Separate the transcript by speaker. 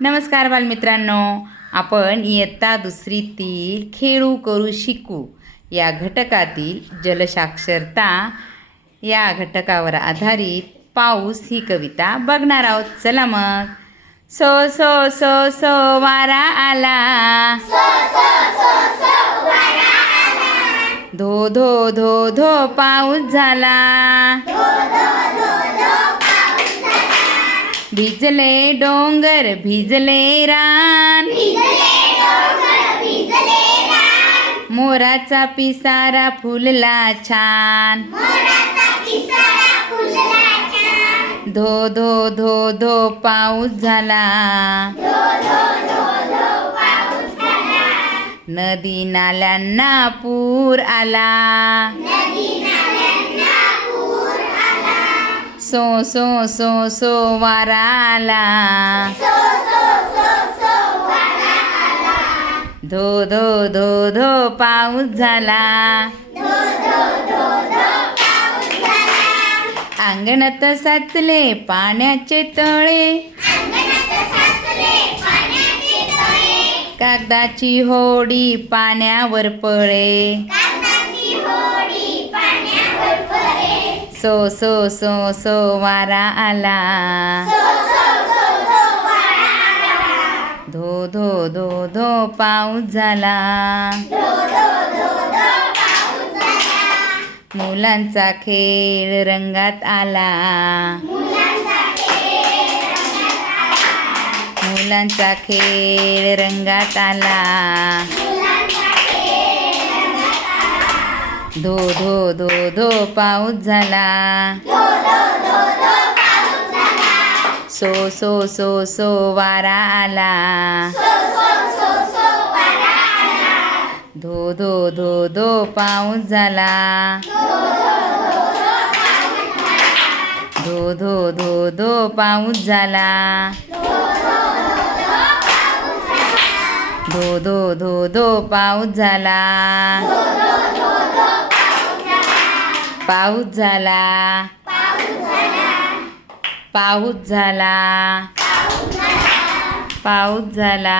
Speaker 1: नमस्कार बालमित्रांनो. आपण इयत्ता दुसरीतील खेळू करू शिकू या घटकातील जलसाक्षरता या घटकावर आधारित पाऊस ही कविता बघणार आहोत. चला मग. सो सो सो सो वारा आला. धो धो धो धो पाऊस झाला. भिजले डोंगर भिजले रान. मोराचा पिसारा फुलला छान. धो धो धो धो पाऊस झाला. नदी नाल्यांना पूर आला. सो सो सो सो वारा आला धो धो धो धो पाऊस झाला. अंगणात साचले पाण्याचे तळे. कागदाची होडी पाण्यावर पळे. सो सो सो सो वारा आला. धो धो धो धो पाऊस झाला. मुलांचा खेळ रंगात आला. मुलांचा खेळ रंगात आला. धो धो धो धो पाऊस झाला सो सो सो सो वारा आला धो धो धो धो पाऊस झाला धो धो धो धो पाऊस झाला धो धो धो धो पाऊस झाला पाऊस झाला. पाऊस झाला. पाऊस झाला.